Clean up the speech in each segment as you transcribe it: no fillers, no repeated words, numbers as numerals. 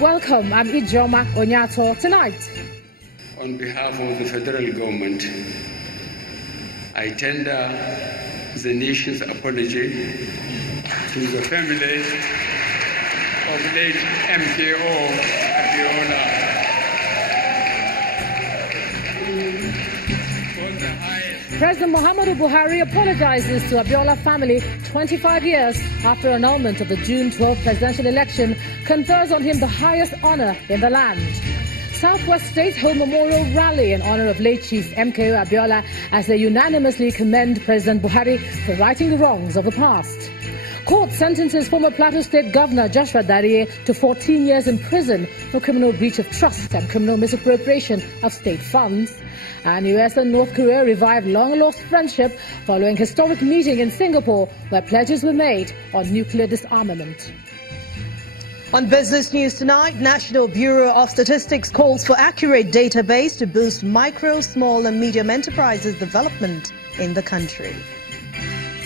welcome. I'm Ijoma Onyato tonight. On behalf of the federal government, I tender the nation's apology to the family of late MKO Abiola. President Muhammadu Buhari apologizes to Abiola family 25 years after annulment of the June 12 presidential election confers on him the highest honor in the land. Southwest State hold memorial rally in honor of late Chief MKO Abiola as they unanimously commend President Buhari for righting the wrongs of the past. Court sentences former Plateau State Governor Joshua Darie to 14 years in prison for criminal breach of trust and criminal misappropriation of state funds. And US and North Korea revived long-lost friendship following historic meeting in Singapore where pledges were made on nuclear disarmament. On business news tonight, National Bureau of Statistics calls for accurate database to boost micro, small and medium enterprises development in the country.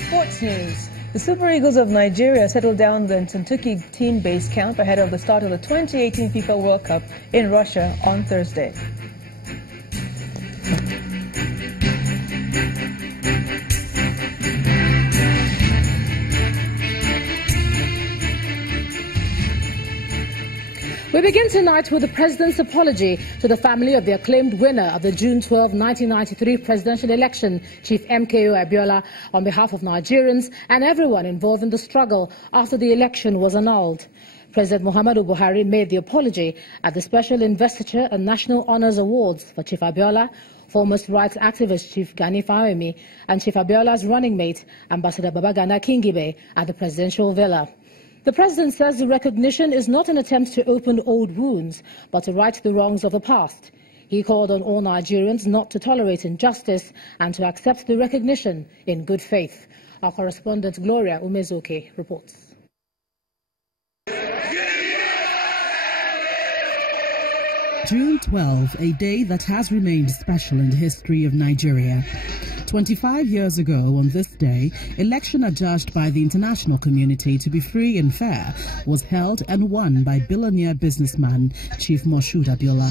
Sports news. The Super Eagles of Nigeria settled down the Kentucky team base camp ahead of the start of the 2018 FIFA World Cup in Russia on Thursday. We begin tonight with the President's apology to the family of the acclaimed winner of the June 12, 1993 presidential election, Chief MKO Abiola, on behalf of Nigerians and everyone involved in the struggle after the election was annulled. President Muhammadu Buhari made the apology at the Special Investiture and National Honours Awards for Chief Abiola, former rights activist Chief Gani Fawemi, and Chief Abiola's running mate, Ambassador Babagana Kingibe, at the presidential villa. The President says the recognition is not an attempt to open old wounds, but to right the wrongs of the past. He called on all Nigerians not to tolerate injustice and to accept the recognition in good faith. Our correspondent Gloria Umezoke reports. June 12, a day that has remained special in the history of Nigeria. 25 years ago on this day, election adjudged by the international community to be free and fair was held and won by billionaire businessman Chief Moshood Abiola.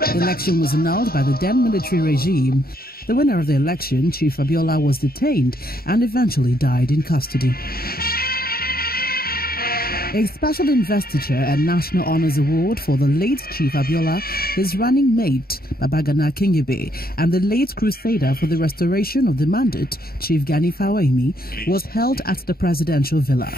The election was annulled by the then military regime. The winner of the election, Chief Abiola, was detained and eventually died in custody. A special investiture and National Honours Award for the late Chief Abiola, his running mate, Babagana Kingibe, and the late crusader for the restoration of the mandate, Chief Gani Fawemi, was held at the presidential villa.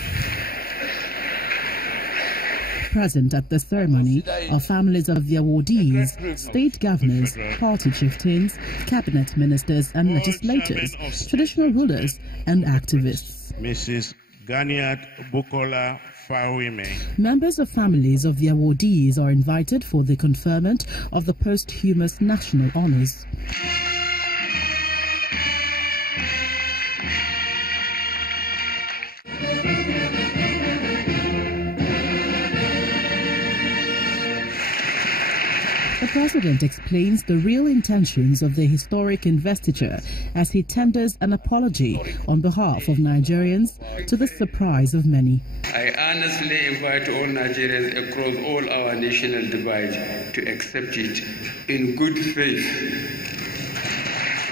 Present at the ceremony are families of the awardees, state governors, party chieftains, cabinet ministers and legislators, traditional rulers and activists. Mrs. Ganiat Bukola Fawemi. Members of families of the awardees are invited for the conferment of the posthumous national honours. The President explains the real intentions of the historic investiture as he tenders an apology on behalf of Nigerians, to the surprise of many. I earnestly invite all Nigerians across all our national divide to accept it in good faith.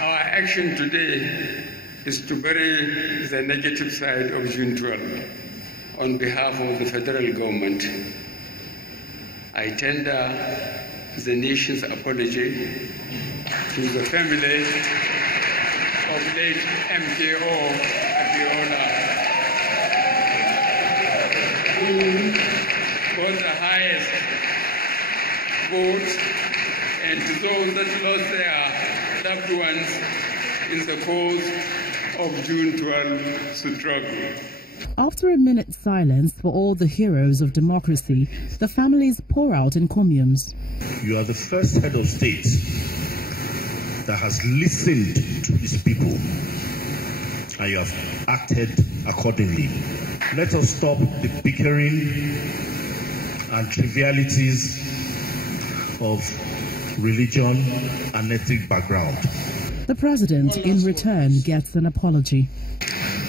Our action today is to bury the negative side of June 12. On behalf of the federal government, I tender the nation's apology to the family of late MKO Abiola, who got the highest votes, and to those that lost their loved ones in the cause of June 12 struggle. After a minute's silence for all the heroes of democracy, the families pour out encomiums. You are the first head of state that has listened to his people, and you have acted accordingly. Let us stop the bickering and trivialities of religion and ethnic background. The President, in return, gets an apology.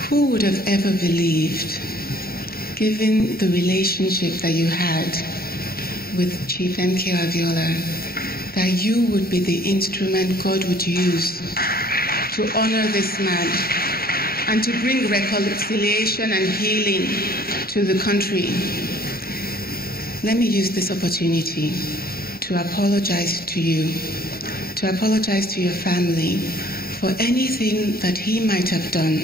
Who would have ever believed given the relationship that you had with Chief MKO Abiola, that you would be the instrument God would use to honor this man and to bring reconciliation and healing to the country. Let me use this opportunity to apologize to you, to apologize to your family for anything that he might have done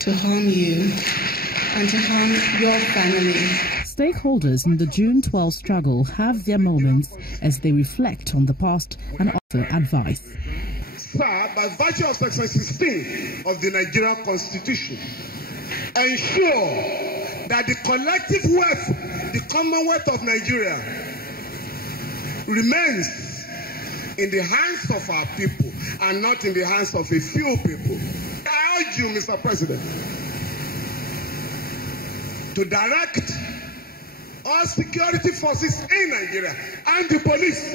to harm you and to harm your family. Stakeholders in the June 12 struggle have their moments as they reflect on the past and offer advice. Sir, by virtue of Section 16 of the Nigerian Constitution, ensure that the collective wealth, the Commonwealth of Nigeria, remains in the hands of our people and not in the hands of a few people. I urge you, Mr. President, to direct all security forces in Nigeria and the police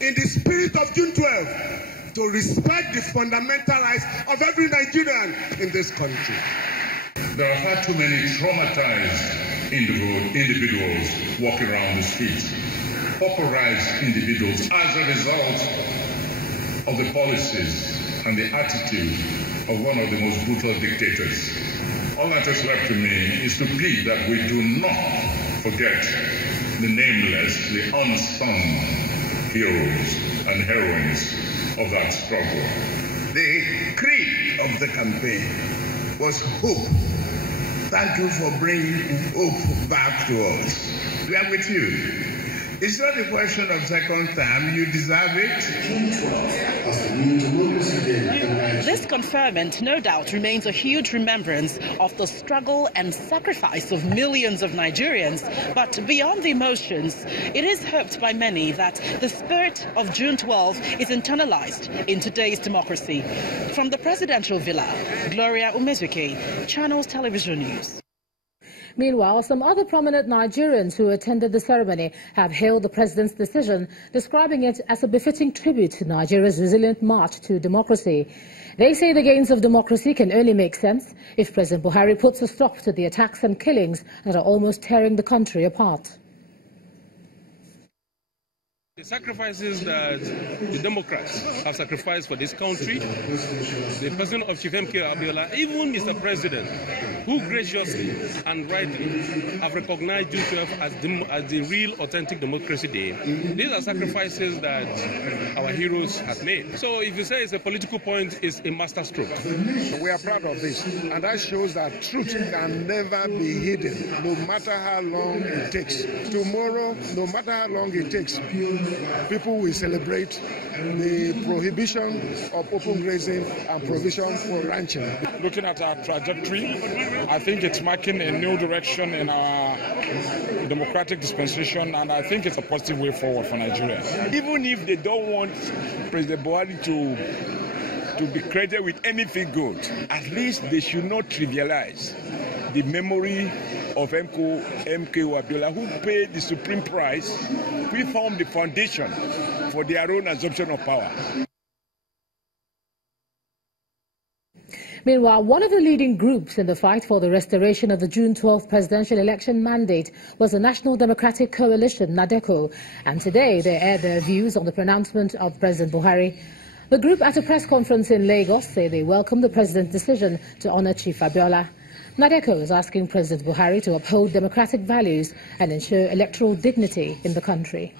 in the spirit of June 12 to respect the fundamental rights of every Nigerian in this country. There are far too many traumatized individuals walking around the streets, pauperized individuals as a result of the policies and the attitude of one of the most brutal dictators. All that is left to me is to plead that we do not forget the nameless, the unsung heroes and heroines of that struggle. The creed of the campaign was hope. Thank you for bringing hope back to us. We are with you. It's not a question of second time. You deserve it. This conferment, no doubt, remains a huge remembrance of the struggle and sacrifice of millions of Nigerians. But beyond the emotions, it is hoped by many that the spirit of June 12 is internalized in today's democracy. From the presidential villa, Gloria Umezuke, Channels Television News. Meanwhile, some other prominent Nigerians who attended the ceremony have hailed the president's decision, describing it as a befitting tribute to Nigeria's resilient march to democracy. They say the gains of democracy can only make sense if President Buhari puts a stop to the attacks and killings that are almost tearing the country apart. The sacrifices that the Democrats have sacrificed for this country, the person of Chief MKO Abiola, even Mr. President, who graciously and rightly have recognized June 12 as the real authentic democracy day. These are sacrifices that our heroes have made. So if you say it's a political point, it's a masterstroke. We are proud of this, and that shows that truth can never be hidden, no matter how long it takes. Tomorrow, no matter how long it takes, people will celebrate the prohibition of open grazing and provision for ranching. Looking at our trajectory, I think it's marking a new direction in our democratic dispensation, and I think it's a positive way forward for Nigeria. Even if they don't want President Buhari to be credited with anything good, at least they should not trivialize the memory of MKO Abiola, who paid the supreme price. We formed the foundation for their own assumption of power. Meanwhile, one of the leading groups in the fight for the restoration of the June 12 presidential election mandate was the National Democratic Coalition, NADECO, and today they aired their views on the pronouncement of President Buhari. The group, at a press conference in Lagos, say they welcome the president's decision to honor Chief Abiola. NADECO is asking President Buhari to uphold democratic values and ensure electoral dignity in the country.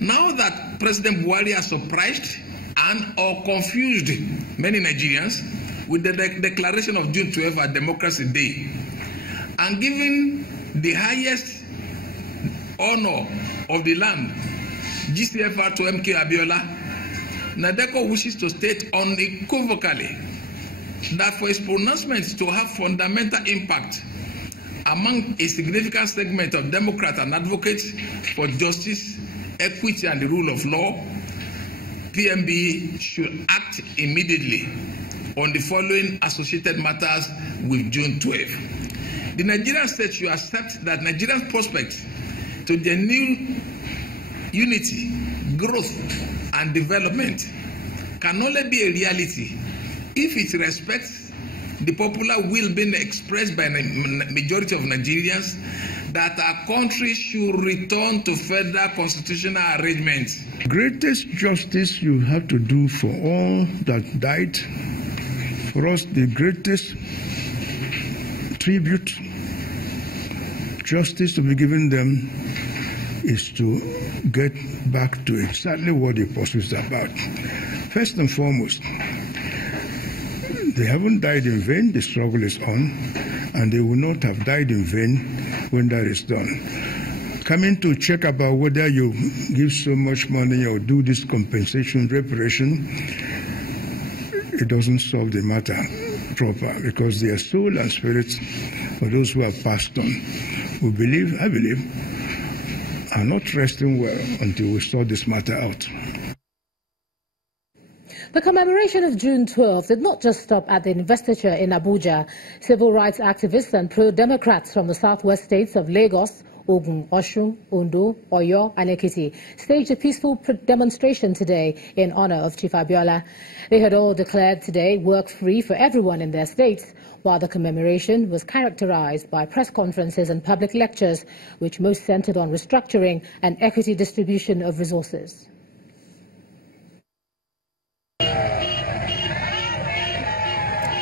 Now that President Buhari has surprised and or confused many Nigerians with the declaration of June 12 as Democracy Day and giving the highest honor of the land, GCFR, to MK Abiola, NADECO wishes to state unequivocally that for its pronouncements to have fundamental impact among a significant segment of Democrats and advocates for justice, equity and the rule of law, PMB should act immediately on the following associated matters with June 12. The Nigerian state should accept that Nigeria's prospects to the new unity, growth and development can only be a reality if it respects the popular will being expressed by the majority of Nigerians, that our country should return to federal constitutional arrangements. Greatest justice you have to do for all that died, for us the greatest tribute, justice to be given them, is to get back to exactly what the pursuit is about. First and foremost, they haven't died in vain, the struggle is on, and they will not have died in vain when that is done. Coming to check about whether you give so much money or do this compensation, reparation, it doesn't solve the matter proper, because their soul and spirits for those who have passed on, I believe, are not resting well until we sort this matter out. The commemoration of June 12 did not just stop at the investiture in Abuja. Civil rights activists and pro-democrats from the southwest states of Lagos, Ogun, Osun, Ondo, Oyo and Ekiti staged a peaceful demonstration today in honor of Chief Abiola. They had all declared today work free for everyone in their states, while the commemoration was characterized by press conferences and public lectures, which most centered on restructuring and equity distribution of resources.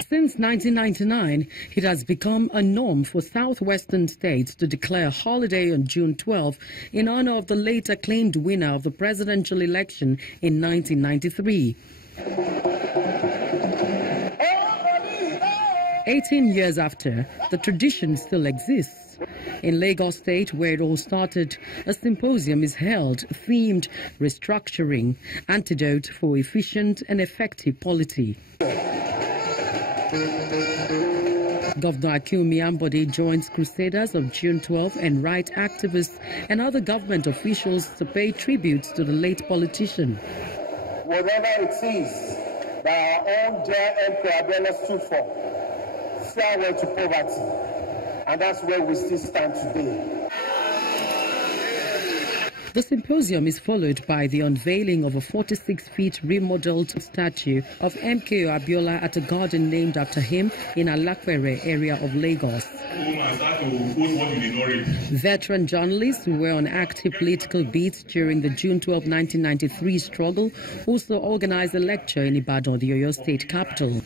Since 1999, it has become a norm for southwestern states to declare a holiday on June 12 in honor of the late acclaimed winner of the presidential election in 1993. 18 years after, the tradition still exists. In Lagos State, where it all started, a symposium is held themed Restructuring, Antidote for Efficient and Effective Polity. Governor Akinwumi Ambode joins crusaders of June 12 and right activists and other government officials to pay tribute to the late politician. Whatever it is that our own dear MK Abiola stood for, farewell to poverty, and that's where we still stand today. The symposium is followed by the unveiling of a 46-feet remodeled statue of MK Abiola at a garden named after him in Alakwere area of Lagos. Veteran journalists who were on active political beats during the June 12, 1993 struggle also organized a lecture in Ibadan, the Oyo State capital.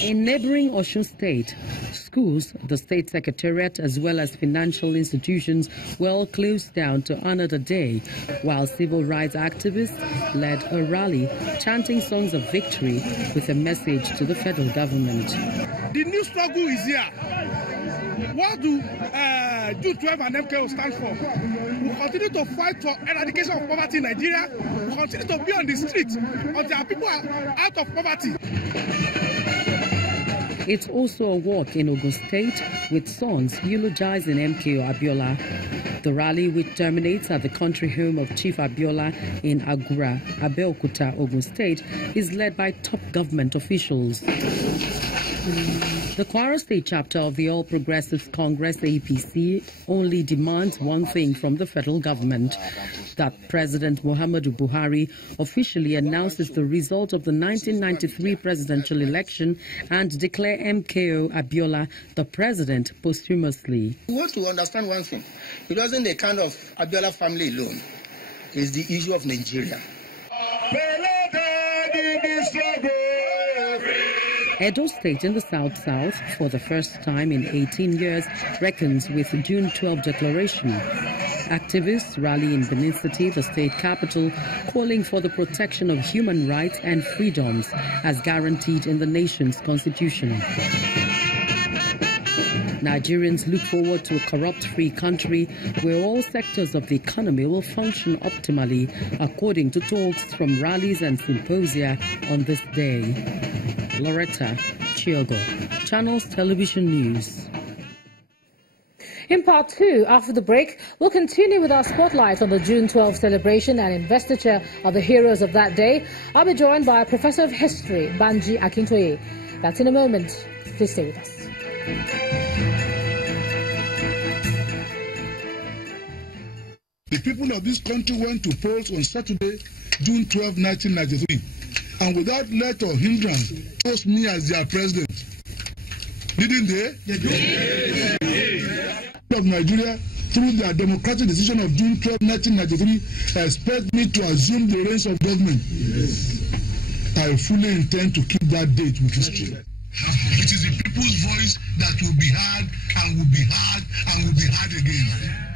In neighboring Osun State, schools, the state secretariat, as well as financial institutions were all closed down to honor the day, while civil rights activists led a rally chanting songs of victory with a message to the federal government. The new struggle is here. What do June 12 and MKO stand for? We continue to fight for eradication of poverty in Nigeria. We continue to be on the streets until our people are out of poverty. It's also a walk in Ogun State with songs eulogizing MK Abiola. The rally, which terminates at the country home of Chief Abiola in Agura, Abeokuta, Ogun State, is led by top government officials. The Kwara State chapter of the All Progressives Congress, APC, only demands one thing from the federal government: that President Muhammadu Buhari officially announces the result of the 1993 presidential election and declare MKO Abiola the president posthumously. We want to understand one thing. It wasn't the kind of Abiola family alone. It's the issue of Nigeria. Edo State in the South-South, for the first time in 18 years, reckons with the June 12 declaration. Activists rally in Benin City, the state capital, calling for the protection of human rights and freedoms as guaranteed in the nation's constitution. Nigerians look forward to a corrupt-free country where all sectors of the economy will function optimally, according to talks from rallies and symposia on this day. Loretta Chiogo, Channels Television News. In part 2, after the break, we'll continue with our spotlight on the June 12 celebration and investiture of the heroes of that day. I'll be joined by Professor of History, Banji Akintoye. That's in a moment. Please stay with us. The people of this country went to polls on Saturday, June 12, 1993. and without let or hindrance chose me as their president. Didn't they? Yes. Of Nigeria, through their democratic decision of June 12, 1993, expect me to assume the reins of government. Yes. I fully intend to keep that date with history. It is the people's voice that will be heard and will be heard and will be heard again.